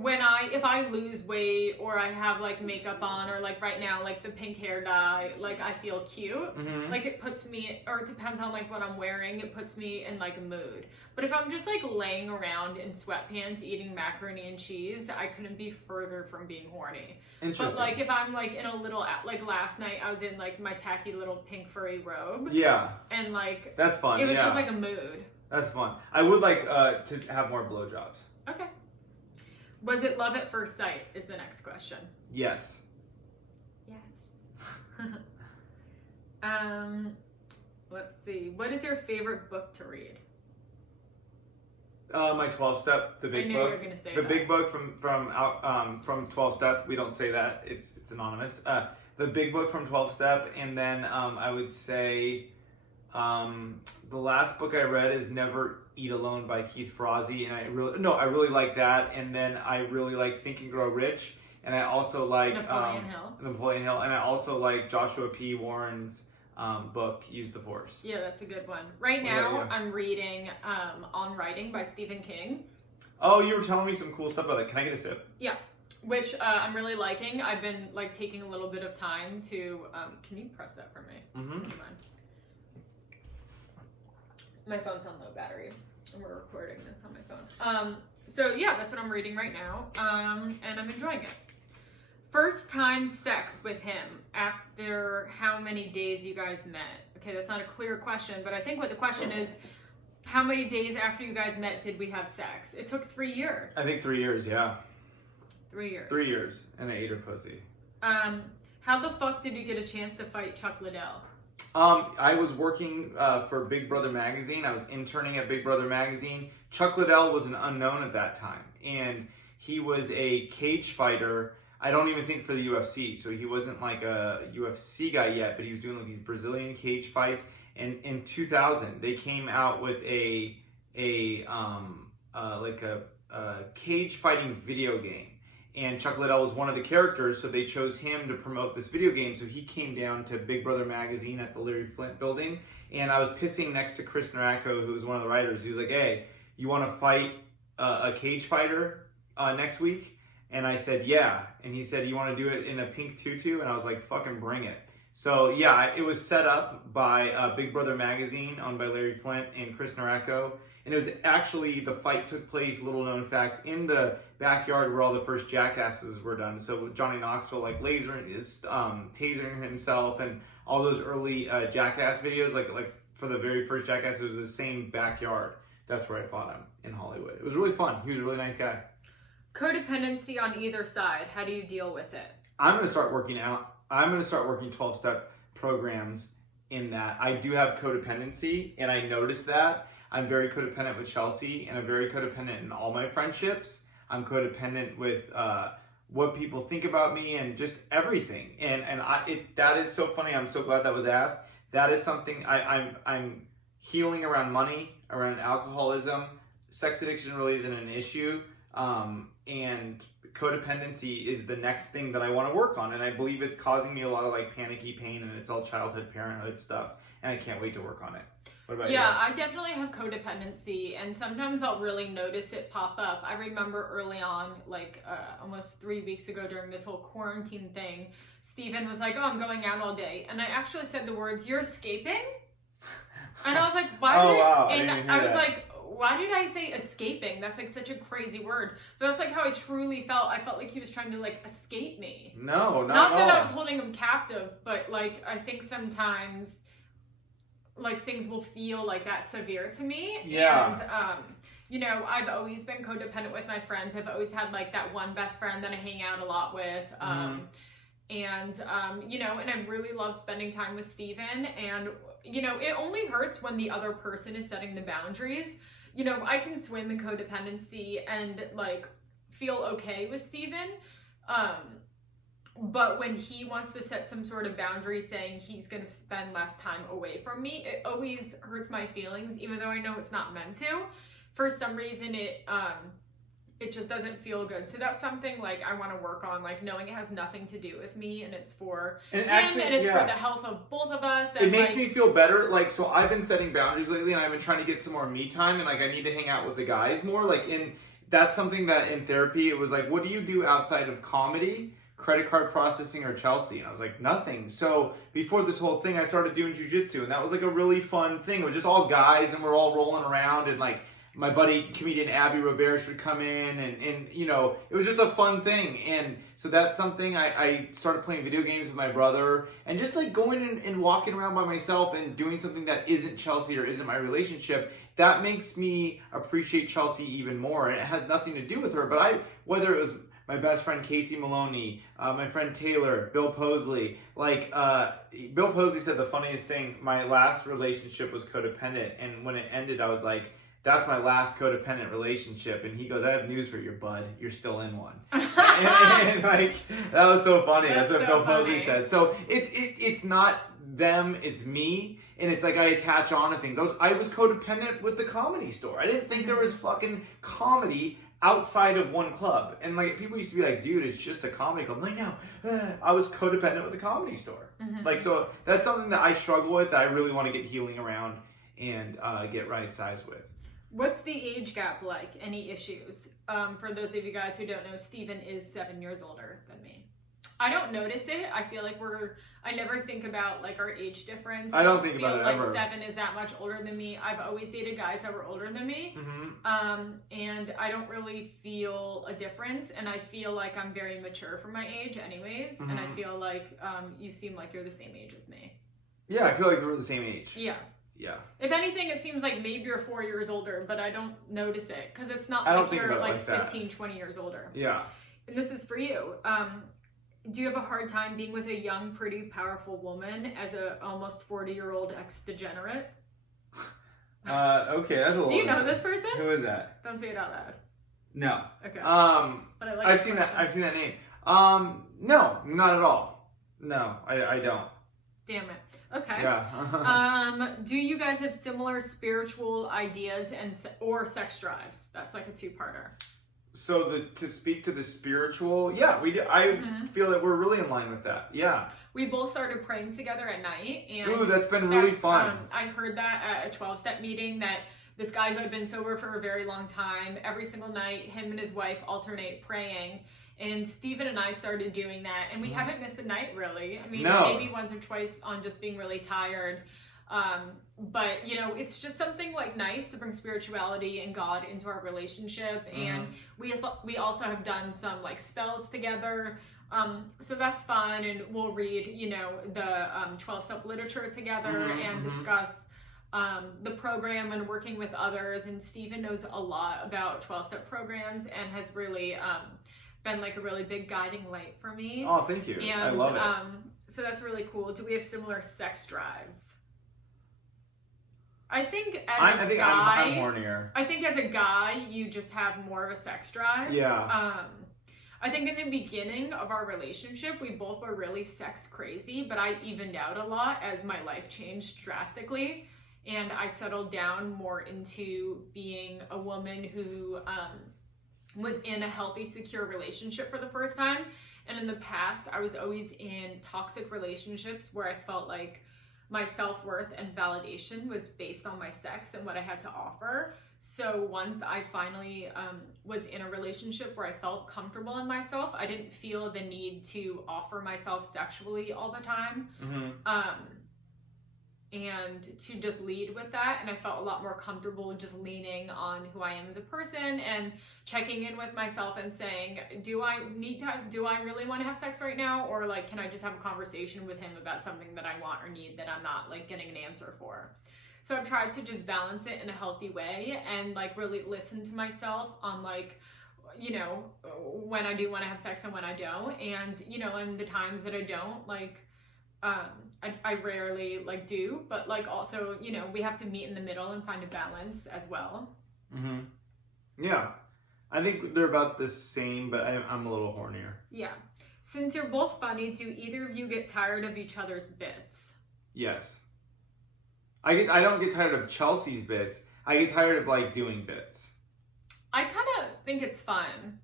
if I lose weight or I have like makeup on, or like right now, like the pink hair dye, like I feel cute. Mm-hmm. Like it puts me, or it depends on like what I'm wearing, it puts me in like a mood. But if I'm just like laying around in sweatpants eating macaroni and cheese, I couldn't be further from being horny. Interesting. But like if I'm like in a little, like last night I was in like my tacky little pink furry robe. Yeah. And like that's fun. It was just like a mood. That's fun. I would like to have more blowjobs. Okay. Was it love at first sight is the next question. Yes. Yes. Let's see. What is your favorite book to read? My 12-step, the big book. I knew you were going to say the that. big book from 12-step. We don't say that. It's anonymous. The big book from 12-step, and then I would say the last book I read is Never Eat Alone by Keith Ferrazzi, and I really like that. And then I really like Think and Grow Rich, and I also like Napoleon Hill, and I also like Joshua P. Warren's book Use the Force. Yeah, that's a good one. Right now I'm reading On Writing by Stephen King. Oh, you were telling me some cool stuff about it. Can I get a sip? Yeah, which I'm really liking. I've been like taking a little bit of time to can you press that for me? Mm-hmm. Come on. My phone's on low battery, and we're recording this on my phone. So yeah, that's what I'm reading right now, and I'm enjoying it. First time sex with him after how many days you guys met? Okay, that's not a clear question, but I think what the question is, how many days after you guys met did we have sex? It took 3 years. I think 3 years, yeah. 3 years. 3 years, and I ate her pussy. How the fuck did you get a chance to fight Chuck Liddell? I was working for Big Brother Magazine. I was interning at Big Brother Magazine. Chuck Liddell was an unknown at that time, and he was a cage fighter. I don't even think for the UFC, so he wasn't like a UFC guy yet, but he was doing like these Brazilian cage fights. And in 2000, they came out with a cage fighting video game. And Chuck Liddell was one of the characters, so they chose him to promote this video game. So he came down to Big Brother Magazine at the Larry Flynt building, and I was pissing next to Chris Naracco, who was one of the writers. He was like, "Hey, you want to fight a cage fighter next week?" And I said, "Yeah." And he said, "You want to do it in a pink tutu?" And I was like, "Fucking bring it." So yeah, it was set up by Big Brother Magazine, owned by Larry Flynt and Chris Naracco. And it was actually, the fight took place, little known fact, in the backyard where all the first Jackasses were done. So Johnny Knoxville, like tasering himself, and all those early Jackass videos, like for the very first Jackass, it was the same backyard. That's where I fought him, in Hollywood. It was really fun. He was a really nice guy. Codependency on either side. How do you deal with it? I'm going to start working out. I'm going to start working 12-step programs in that. I do have codependency, and I noticed that. I'm very codependent with Chelsea, and I'm very codependent in all my friendships. I'm codependent with what people think about me and just everything. And that is so funny. I'm so glad that was asked. That is something I'm healing around money, around alcoholism. Sex addiction really isn't an issue. And codependency is the next thing that I want to work on. And I believe it's causing me a lot of like panicky pain, and it's all childhood parenthood stuff. And I can't wait to work on it. What about you? Yeah, I definitely have codependency, and sometimes I'll really notice it pop up. I remember early on, like almost 3 weeks ago during this whole quarantine thing, Steven was like, "Oh, I'm going out all day." And I actually said the words, "You're escaping?" And I was like, "Why?" Wow. And I was like, why did I say escaping? That's like such a crazy word. But that's like how I truly felt. I felt like he was trying to like escape me. No, not that at all. I was holding him captive, but like I think sometimes like things will feel like that severe to me. Yeah. And you know, I've always been codependent with my friends. I've always had like that one best friend that I hang out a lot with. And you know, and I really love spending time with Steven. And you know, it only hurts when the other person is setting the boundaries. You know, I can swim in codependency and like feel okay with Steven. But when he wants to set some sort of boundary saying he's going to spend less time away from me, it always hurts my feelings, even though I know it's not meant to. For some reason, it just doesn't feel good. So that's something like I want to work on, like knowing it has nothing to do with me and it's for him and it's for the health of both of us. And it makes me feel better. Like, so I've been setting boundaries lately, and I've been trying to get some more me time, and like I need to hang out with the guys more. Like that's something that in therapy, it was like, what do you do outside of comedy, credit card processing, or Chelsea? And I was like, nothing. So before this whole thing, I started doing jujitsu, and that was like a really fun thing. It was just all guys, and we're all rolling around, and like my buddy comedian Abby Roberge would come in, and you know, it was just a fun thing. And so that's something I started playing video games with my brother, and just like going and walking around by myself and doing something that isn't Chelsea or isn't my relationship, that makes me appreciate Chelsea even more. And it has nothing to do with her, but whether it was my best friend Casey Maloney, my friend Taylor, Bill Posley. Like, Bill Posley said the funniest thing, my last relationship was codependent, and when it ended, I was like, that's my last codependent relationship. And he goes, I have news for you, bud. You're still in one. and like, that was so funny. That's what Bill Posley said. So it's not them, it's me. And it's like I attach on to things. I was codependent with the Comedy Store. I didn't think there was fucking comedy outside of one club. And like people used to be like, dude, it's just a comedy club. I'm like, no, I was codependent with the Comedy Store. Like, so that's something that I struggle with, that I really want to get healing around and get right sized with. What's the age gap like? Any issues? For those of you guys who don't know, Steven is 7 years older than me. I don't notice it. I feel like I never think about like our age difference. I don't think about it like ever. 7 is that much older than me. I've always dated guys that were older than me. And I don't really feel a difference. And I feel like I'm very mature for my age anyways. And I feel like you seem like you're the same age as me. Yeah, I feel like we're the same age. Yeah. Yeah. If anything, it seems like maybe you're 4 years older, but I don't notice it because it's not I don't like think you're about it like like 15, 20 years older. Yeah. And this is for you. Do you have a hard time being with a young, pretty, powerful woman as a almost 40-year-old ex-degenerate? Okay, that's a little. Do you know this person? Who is that? Don't say it out loud. No. Okay. But I like I've seen that name. No, not at all. No, I don't. Damn it. Okay. Yeah. Do you guys have similar spiritual ideas or sex drives? That's like a two-parter. So to speak to the spiritual, yeah, we do. I feel that we're really in line with that. Yeah. We both started praying together at night, and Ooh, that's been really fun. I heard that at a 12-step meeting that this guy who had been sober for a very long time, every single night, him and his wife alternate praying. And Stephen and I started doing that, and we haven't missed a night really. I mean, maybe once or twice on just being really tired. But you know, it's just something like nice to bring spirituality and God into our relationship. And we also have done some like spells together. So that's fun, and we'll read, you know, the 12-step literature together and discuss the program and working with others. And Stephen knows a lot about 12-step programs and has really been like a really big guiding light for me. Oh, thank you. And, I love it. So that's really cool. Do we have similar sex drives? I think I'm hornier. I think as a guy, you just have more of a sex drive. Yeah. I think in the beginning of our relationship, we both were really sex crazy, but I evened out a lot as my life changed drastically. And I settled down more into being a woman who was in a healthy, secure relationship for the first time. And in the past, I was always in toxic relationships where I felt like my self-worth and validation was based on my sex and what I had to offer. So once I finally was in a relationship where I felt comfortable in myself, I didn't feel the need to offer myself sexually all the time. And to just lead with that. And I felt a lot more comfortable just leaning on who I am as a person and checking in with myself and saying, do I really want to have sex right now? Or like, can I just have a conversation with him about something that I want or need that I'm not like getting an answer for? So I've tried to just balance it in a healthy way and like really listen to myself on like, you know, when I do want to have sex and when I don't. And, you know, and the times that I don't, like, I rarely like do, but like also, you know, we have to meet in the middle and find a balance as well. Yeah. I think they're about the same, but I'm a little hornier. Yeah. Since you're both funny, do either of you get tired of each other's bits? Yes. I don't get tired of Chelsea's bits. I get tired of like doing bits. I kind of think it's fun.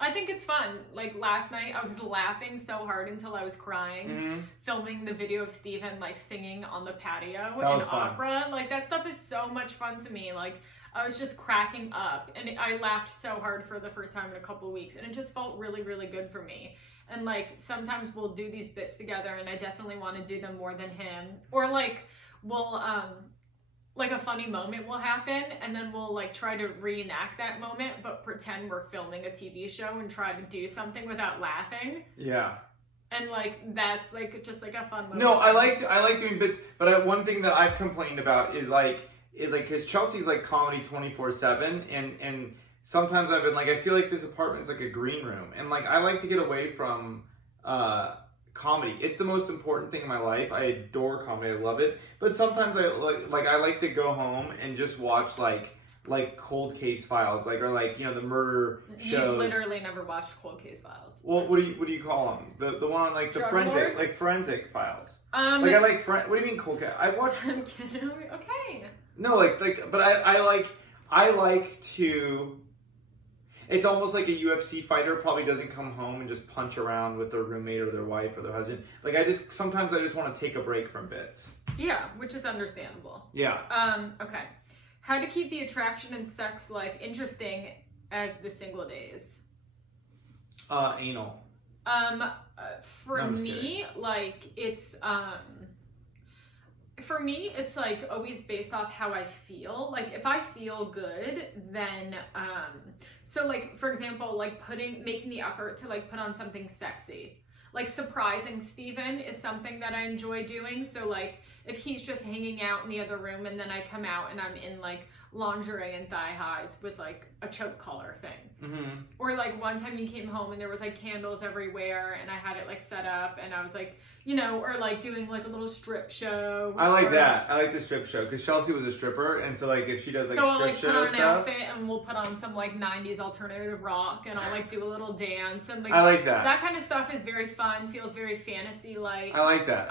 I think it's fun. Like last night, I was laughing so hard until I was crying, filming the video of Stephen like singing on the patio in opera. Like that stuff is so much fun to me. Like I was just cracking up, and I laughed so hard for the first time in a couple of weeks, and it just felt really, really good for me. And like sometimes we'll do these bits together, and I definitely want to do them more than him. Or like we'll like a funny moment will happen, and then we'll like try to reenact that moment, but pretend we're filming a TV show and try to do something without laughing. Yeah. And like that's like just like a fun moment. No, I like doing bits, but one thing that I've complained about is because Chelsea's like comedy 24/7, and sometimes I've been like, I feel like this apartment's like a green room, and like I like to get away from comedy. It's the most important thing in my life. I adore comedy. I love it. But sometimes I like to go home and just watch like cold case files, like, or like, you know, the murder shows. You've literally never watched Cold Case Files. Well, what do you call them? The one on like the forensic files. What do you mean cold case? I watch. I'm kidding. Okay. No, but I like to. It's almost like a UFC fighter probably doesn't come home and just punch around with their roommate or their wife or their husband. Like sometimes I just want to take a break from bits. Yeah, which is understandable. Yeah. Okay. How to keep the attraction and sex life interesting as the single days? Anal. For me, like it's for me, it's like always based off how I feel. Like if I feel good, then so like for example, like making the effort to like put on something sexy. Like surprising Steven is something that I enjoy doing. So like if he's just hanging out in the other room and then I come out and I'm in like lingerie and thigh highs with like a choke collar thing. Or like one time he came home and there was like candles everywhere and I had it like set up and I was like, you know, or like doing like a little strip show. I like that. I like the strip show because Chelsea was a stripper, and so like if she does like so strip show I'll like put on stuff, an outfit and we'll put on some like 90s alternative rock and I'll like do a little dance and like I like that. That kind of stuff is very fun, feels very fantasy like. I like that.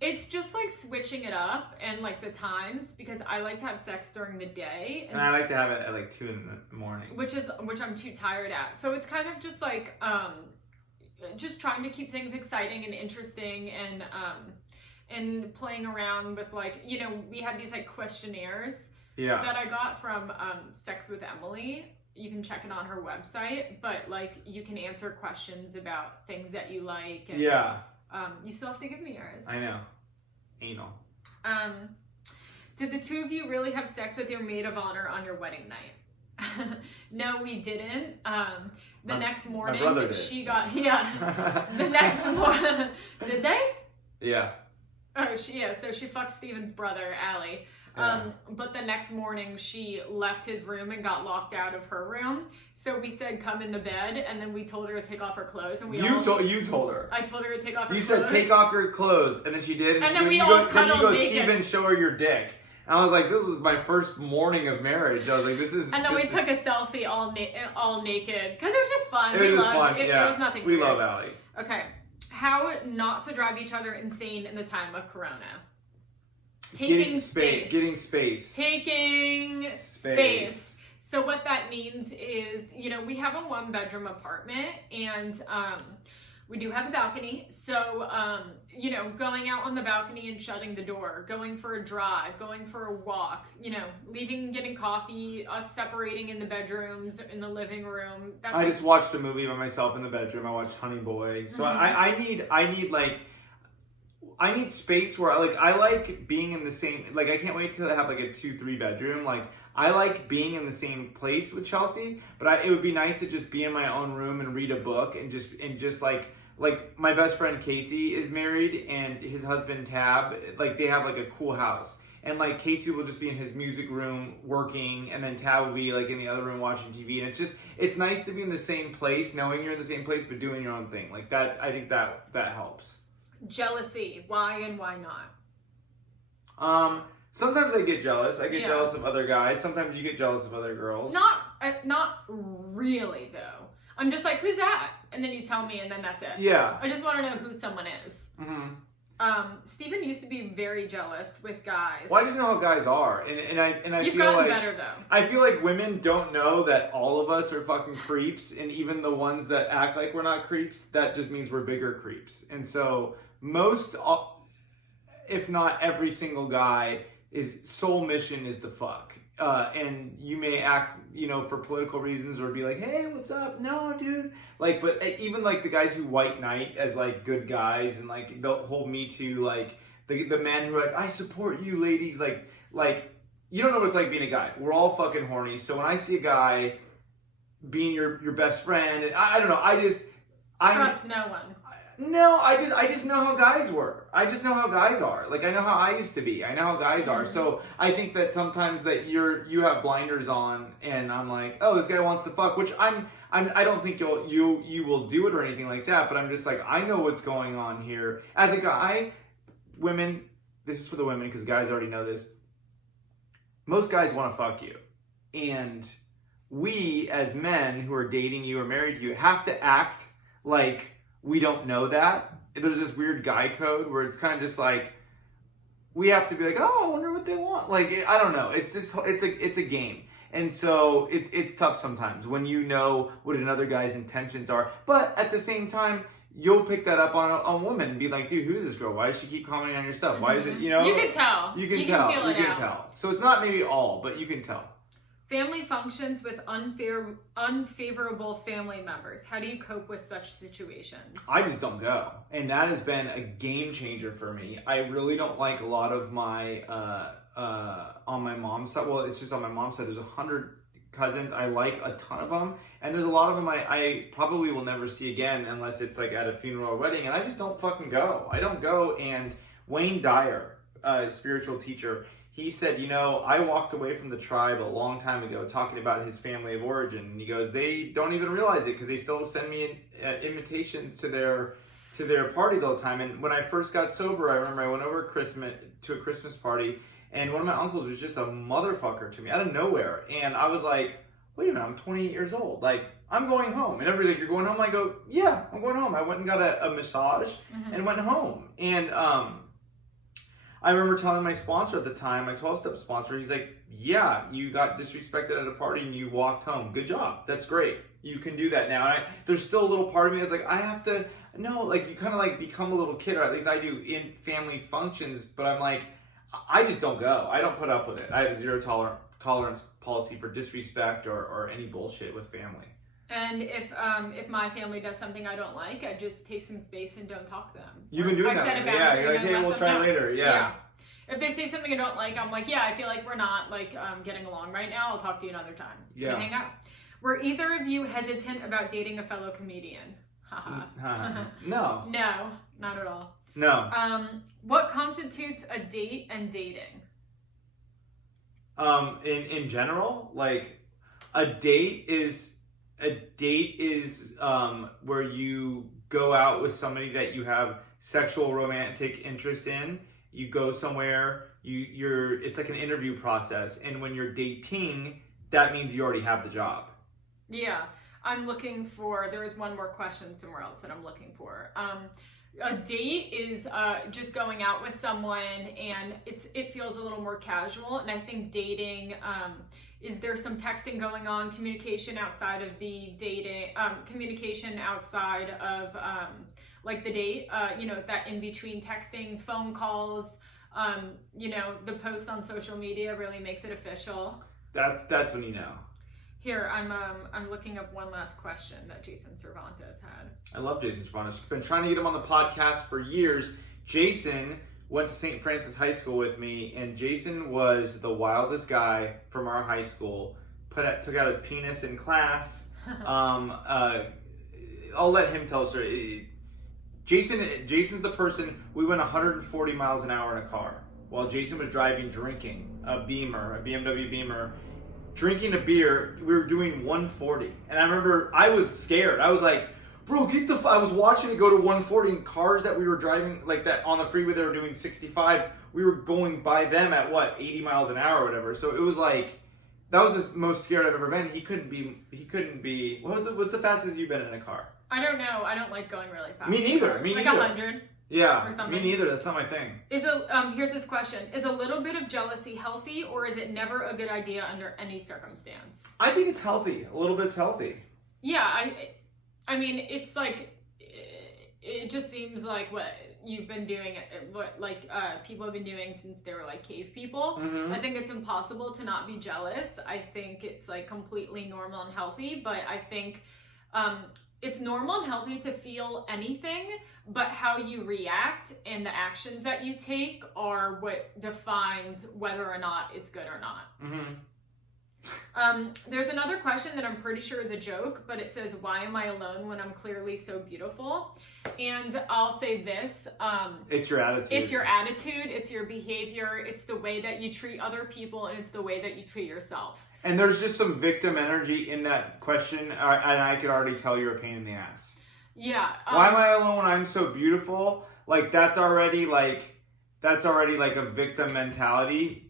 It's just like switching it up and like the times, because I like to have sex during the day. And I like to have it at like 2 in the morning. Which I'm too tired at. So it's kind of just like, just trying to keep things exciting and interesting, and playing around with like, you know, we had these like questionnaires that I got from Sex with Emily. You can check it on her website, but like you can answer questions about things that you like. And, you still have to give me yours. I know. Anal. Did the two of you really have sex with your maid of honor on your wedding night? No, we didn't. The next morning, my brother did. She got, the next morning, did they? Yeah. Oh, so she fucked Steven's brother, Allie. But the next morning she left his room and got locked out of her room. So we said, come in the bed, and then we told her to take off her clothes. And you told her. I told her to take off her You clothes. said, take off your clothes, and then she did. And then we all cuddled naked. Steven, show her your dick. And I was like, this was my first morning of marriage. I was like, this is... And then we took a selfie all naked, because it was just fun. It was fun, There was nothing We weird. love Allie. Okay. How not to drive each other insane in the time of Corona. Taking space. Getting space. Taking space. So what that means is, you know, we have a 1-bedroom apartment, and we do have a balcony. So, you know, going out on the balcony and shutting the door, going for a drive, going for a walk, you know, leaving, getting coffee, us separating in the bedrooms, in the living room. I just watched a movie by myself in the bedroom. I watched Honey Boy. So I need space where I like being in the same, like I can't wait to have like a 2-3 bedroom. Like I like being in the same place with Chelsea, but it would be nice to just be in my own room and read a book and just like my best friend Casey is married, and his husband Tab, like they have like a cool house. And like Casey will just be in his music room working, and then Tab will be like in the other room watching TV. And it's nice to be in the same place, knowing you're in the same place, but doing your own thing. Like that, I think that helps. Jealousy. Why and why not? Sometimes I get jealous. I get jealous of other guys. Sometimes you get jealous of other girls. Not really though. I'm just like, who's that? And then you tell me, and then that's it. Yeah. I just want to know who someone is. Mm-hmm. Steven used to be very jealous with guys. Well, I just know how guys are, and I You've feel gotten like better though. I feel like women don't know that all of us are fucking creeps, and even the ones that act like we're not creeps, that just means we're bigger creeps. And so most, if not every single guy, his sole mission is to fuck. And you may act, you know, for political reasons, or be like, hey, what's up? No, dude. Like, but even like the guys who white knight as like good guys, and like they'll hold me to like the men who are like, I support you ladies. Like you don't know what it's like being a guy. We're all fucking horny. So when I see a guy being your best friend, I don't know. I trust no one. No, I just know how guys were. I just know how guys are. Like I know how I used to be. I know how guys are. So I think that sometimes that you have blinders on, and I'm like, oh, this guy wants to fuck, which I don't think you will do it or anything like that. But I'm just like, I know what's going on here. As a guy, women, this is for the women because guys already know this. Most guys want to fuck you, and we as men who are dating you or married to you have to act like we don't know that. There's this weird guy code where it's kind of just like we have to be like, oh, I wonder what they want. Like I don't know. It's a game, and so it's tough sometimes when you know what another guy's intentions are. But at the same time, you'll pick that up on a woman and be like, dude, who's this girl? Why does she keep commenting on your stuff? Why is it, you know? You can tell. You can tell. Feel you can tell. So it's not maybe all, but you can tell. Family functions with unfavorable family members. How do you cope with such situations? I just don't go. And that has been a game changer for me. I really don't like a lot of my, on my mom's side. Well, it's just on my mom's side. There's 100 cousins. I like a ton of them. And there's a lot of them I probably will never see again unless it's like at a funeral or wedding. And I just don't fucking go. I don't go. And Wayne Dyer, spiritual teacher, he said, you know, I walked away from the tribe a long time ago talking about his family of origin. And he goes, they don't even realize it because they still send me invitations to their parties all the time. And when I first got sober, I remember I went over to a Christmas party, and one of my uncles was just a motherfucker to me out of nowhere. And I was like, wait a minute, I'm 28 years old. Like, I'm going home. And everybody's like, you're going home? I go, yeah, I'm going home. I went and got a massage and went home. And I remember telling my sponsor at the time, my 12-step sponsor, he's like, yeah, you got disrespected at a party and you walked home. Good job. That's great. You can do that now. And there's still a little part of me that's like, I have to, no, like you kind of like become a little kid, or at least I do in family functions, but I'm like, I just don't go. I don't put up with it. I have a zero tolerance policy for disrespect or any bullshit with family. And if my family does something I don't like, I just take some space and don't talk to them. You've been doing that. Yeah, you're like, hey, we'll try later. Yeah. If they say something I don't like, I'm like, yeah, I feel like we're not like getting along right now. I'll talk to you another time. Yeah. We hang out. Were either of you hesitant about dating a fellow comedian? No. No, not at all. No. What constitutes a date and dating? In general, like a date is where you go out with somebody that you have sexual romantic interest in. You go somewhere, it's like an interview process, and when you're dating, that means you already have the job. Yeah. I'm looking for, there is one more question somewhere else that I'm looking for. A date is just going out with someone, and it feels a little more casual, and I think dating, is there some texting going on, communication outside of the dating, communication outside of like the date, that in between texting, phone calls, the post on social media really makes it official. That's when you know. Here, I'm looking up one last question that Jason Cervantes had. I love Jason Cervantes. I've been trying to get him on the podcast for years. Jason went to St. Francis High School with me, and Jason was the wildest guy from our high school. Took out his penis in class. I'll let him tell a story. Jason's the person, we went 140 miles an hour in a car while Jason was drinking a BMW Beamer. Drinking a beer, we were doing 140. And I remember I was scared. I was like, bro, I was watching it go to 140, and cars that we were driving like that on the freeway, they were doing 65. We were going by them at 80 miles an hour or whatever. So it was like, that was the most scared I've ever been. He couldn't be, what's the fastest you've been in a car? I don't know. I don't like going really fast. Me neither. Like 100. Yeah, me neither. That's not my thing. Here's this question. Is a little bit of jealousy healthy, or is it never a good idea under any circumstance? I think it's healthy. A little bit's healthy. Yeah, I mean, it's like, it just seems like what you've been doing, people have been doing since they were like cave people. Mm-hmm. I think it's impossible to not be jealous. I think it's like completely normal and healthy, but I think, it's normal and healthy to feel anything, but how you react and the actions that you take are what defines whether or not it's good or not. Mm-hmm. There's another question that I'm pretty sure is a joke, but it says, why am I alone when I'm clearly so beautiful? And I'll say this. It's your attitude. It's your attitude. It's your behavior. It's the way that you treat other people, and it's the way that you treat yourself. And there's just some victim energy in that question, and I could already tell you're a pain in the ass. Yeah. Why am I alone when I'm so beautiful? Like that's already like a victim mentality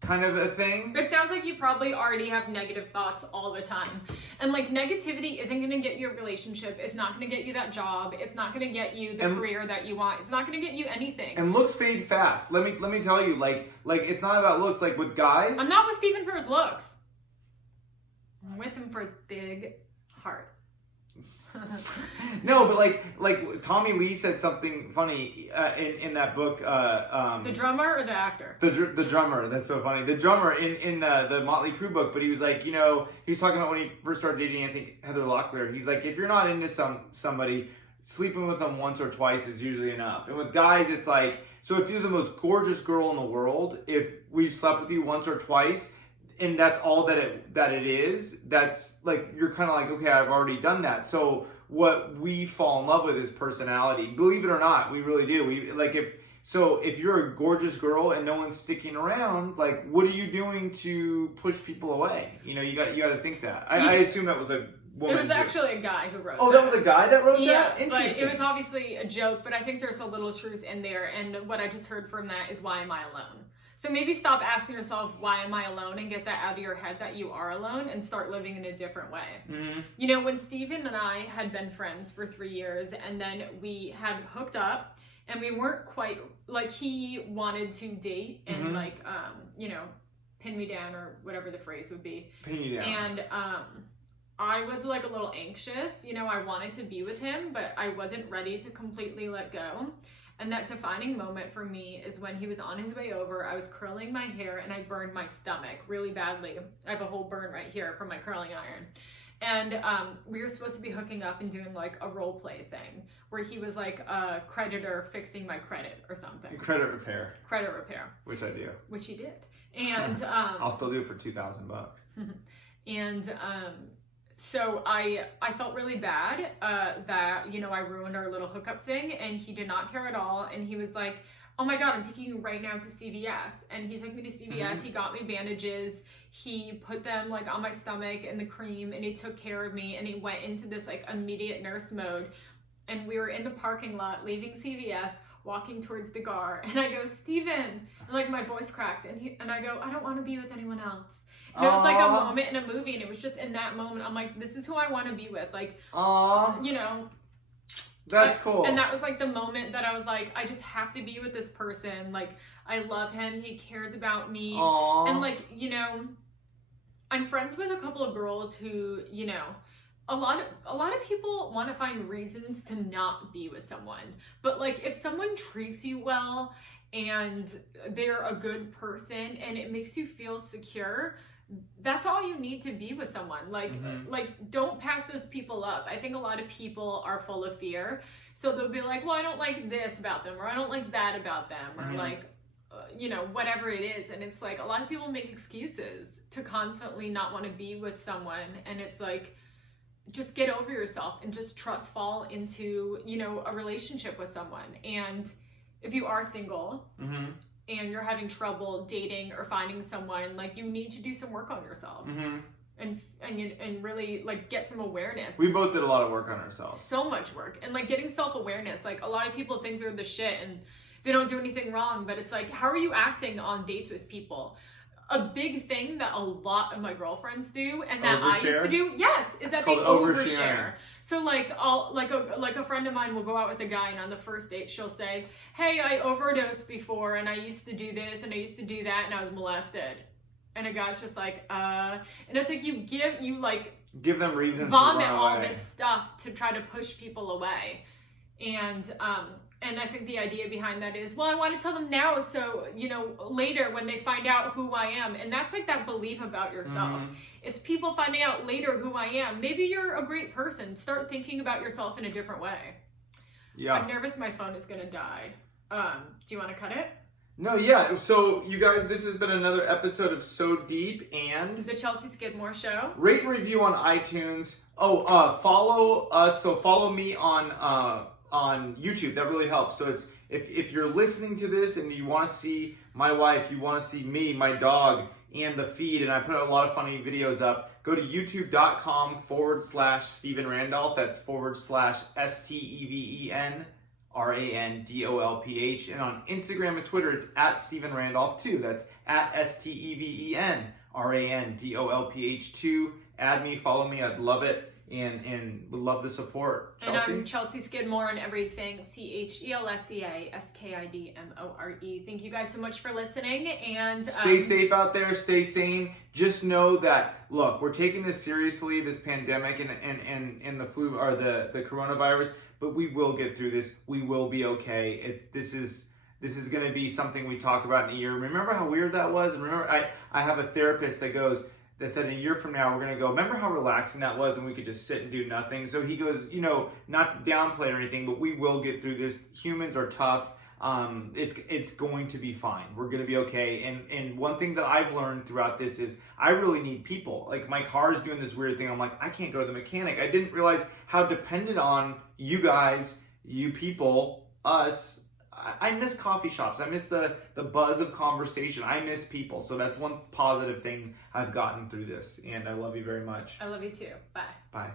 kind of a thing. It sounds like you probably already have negative thoughts all the time. And like negativity isn't going to get you a relationship. It's not going to get you that job. It's not going to get you the career that you want. It's not going to get you anything. And looks fade fast. Let me tell you, like it's not about looks. Like with guys, I'm not with Stephen for his looks. I'm with him for his big heart. No, but like Tommy Lee said something funny in that book. The drummer or the actor? The drummer. That's so funny. The drummer in the Motley Crue book. But he was like, he was talking about when he first started dating, I think, Heather Locklear. He's like, if you're not into somebody, sleeping with them once or twice is usually enough. And with guys, it's like, so if you're the most gorgeous girl in the world, if we've slept with you once or twice, and that's all that it is, that's like, you're kind of like, okay, I've already done that. So what we fall in love with is personality. Believe it or not, we really do. If you're a gorgeous girl and no one's sticking around, like, what are you doing to push people away? You got to think that. I assume that was a woman. It was actually a guy who wrote that. Oh, that was a guy that wrote that? Yeah, interesting. but it was obviously a joke, but I think there's a little truth in there, and what I just heard from that is, why am I alone? So maybe stop asking yourself, why am I alone? And get that out of your head that you are alone, and start living in a different way. Mm-hmm. When Steven and I had been friends for 3 years, and then we had hooked up, and we weren't quite, like, he wanted to date and Mhm. like, you know, pin me down or whatever the phrase would be. Pin you down. And I was like a little anxious, you know, I wanted to be with him, but I wasn't ready to completely let go. And that defining moment for me is when he was on his way over. I was curling my hair and I burned my stomach really badly. I have a whole burn right here from my curling iron. And we were supposed to be hooking up and doing like a role play thing where he was like a creditor fixing my credit or something. Credit repair. Credit repair. Which I do. Which he did. And I'll still do it for $2,000. And so I felt really bad that, you know, I ruined our little hookup thing, and he did not care at all. And he was like, oh my God, I'm taking you right now to CVS. And he took me to CVS. He got me bandages. He put them like on my stomach and the cream, and he took care of me, and he went into this like immediate nurse mode. And we were in the parking lot leaving CVS, walking towards the car, and I go, Steven, and like my voice cracked, and I go, I don't want to be with anyone else. And it was like a moment in a movie, and it was just in that moment, I'm like, this is who I want to be with. Like, you know. That's cool. And that was like the moment that I was like, I just have to be with this person. Like, I love him. He cares about me. Aww. And like, you know, I'm friends with a couple of girls who, you know, a lot of people want to find reasons to not be with someone. But like, if someone treats you well and they're a good person and it makes you feel secure, that's all you need to be with someone. Like, like, don't pass those people up. I think a lot of people are full of fear. So they'll be like, well, I don't like this about them, or I don't like that about them, or like, you know, whatever it is. And it's like, a lot of people make excuses to constantly not want to be with someone. And it's like, just get over yourself and just fall into, you know, a relationship with someone. And if you are single, and you're having trouble dating or finding someone, like, you need to do some work on yourself and really like get some awareness. We both did a lot of work on ourselves. So much work. And like getting self-awareness. Like, a lot of people think they're the shit and they don't do anything wrong, but it's like, how are you acting on dates with people? A big thing that a lot of my girlfriends do, and that I used to do, is that they overshare. So like, a friend of mine will go out with a guy, and on the first date she'll say, hey, I overdosed before, and I used to do this, and I used to do that, and I was molested. And a guy's just like, and it's like, you give them reasons, vomit to run away. All this stuff to try to push people away. And I think the idea behind that is, well, I want to tell them now, so, you know, later when they find out who I am. And that's like that belief about yourself. It's people finding out later who I am. Maybe you're a great person. Start thinking about yourself in a different way. Yeah. I'm nervous my phone is going to die. Do you want to cut it? No, yeah. So, you guys, this has been another episode of So Deep and The Chelsea Skidmore Show. Rate and review on iTunes. Follow us. So, follow me on YouTube. That really helps. So it's if you're listening to this and you want to see my wife, you want to see me, my dog, and the feed, and I put a lot of funny videos up, go to youtube.com/Steven Randolph. That's /STEVEN RANDOLPH. And on Instagram and Twitter, it's @Steven Randolph 2. That's @STEVEN RANDOLPH 2. Add me, follow me. I'd love it. And would love the support. Chelsea? And I'm Chelsea Skidmore and everything. CHELSEA SKIDMORE. Thank you guys so much for listening. And stay safe out there. Stay sane. Just know that, look, we're taking this seriously, this pandemic and the flu or the coronavirus. But we will get through this. We will be okay. This is going to be something we talk about in a year. Remember how weird that was? And remember, I have a therapist that said a year from now we're going to go, remember how relaxing that was and we could just sit and do nothing? So he goes, you know, not to downplay or anything, but we will get through this. Humans are tough. It's going to be fine. We're going to be okay. And one thing that I've learned throughout this is I really need people. Like, my car is doing this weird thing. I'm like, I can't go to the mechanic. I didn't realize how dependent on you guys, you people, us. I miss coffee shops. I miss the buzz of conversation. I miss people. So that's one positive thing I've gotten through this. And I love you very much. I love you too. Bye. Bye.